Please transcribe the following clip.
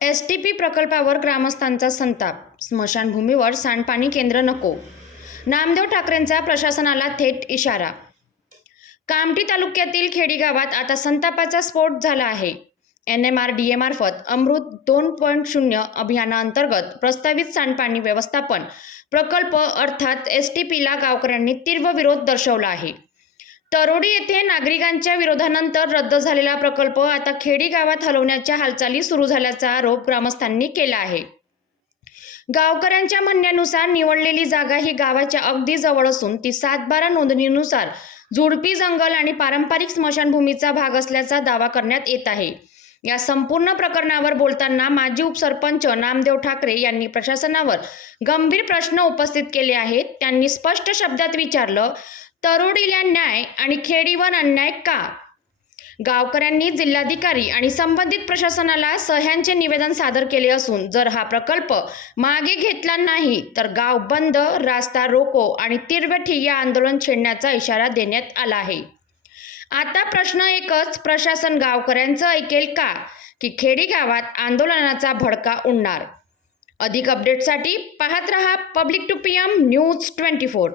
एस.टी.पी. प्रकल्पावर ग्रामस्थांचा संताप. स्मशानभूमीवर सांडपाणी केंद्र नको. नामदेव ठाकरेंचा प्रशासनाला थेट इशारा. कामठी तालुक्यातील खेडी गावात आता संतापाचा स्फोट झाला आहे. NMRDA मार्फत अमृत 2.0 अभियानाअंतर्गत प्रस्तावित सांडपाणी व्यवस्थापन प्रकल्प अर्थात एस.टी.पी.ला गावकऱ्यांनी तीव्र विरोध दर्शवला आहे. तरोडी येथे नागरिकांच्या विरोधानंतर रद्द झालेला प्रकल्प आता खेडी गावात हलवण्याच्या हालचाली सुरू झाल्याचा आरोप ग्रामस्थांनी केला आहे. गावकऱ्यांच्या म्हणण्यानुसार निवडलेली जागा ही गावाच्या अगदी जवळ असून ती 7/12 नोंदणीनुसार झुडपी जंगल आणि पारंपरिक स्मशानभूमीचा भाग असल्याचा दावा करण्यात येत आहे. या संपूर्ण प्रकरणावर बोलताना माजी उपसरपंच नामदेव ठाकरे यांनी प्रशासनावर गंभीर प्रश्न उपस्थित केले आहेत. त्यांनी स्पष्ट शब्दात विचारलं, तरोडीला न्याय आणि खेडीवर अन्याय का? गावकऱ्यांनी जिल्हाधिकारी आणि संबंधित प्रशासनाला सह्यांचे निवेदन सादर केले असून जर हा प्रकल्प मागे घेतला नाही तर गाव बंद, रास्ता रोको आणि तीव्र ठिय्या आंदोलन छेडण्याचा इशारा देण्यात आला आहे. आता प्रश्न एकच, प्रशासन गावकऱ्यांचं ऐकेल का की खेडी गावात आंदोलनाचा भडका उडणार? अधिक अपडेटसाठी पाहत रहा पब्लिक टू PM न्यूज 24.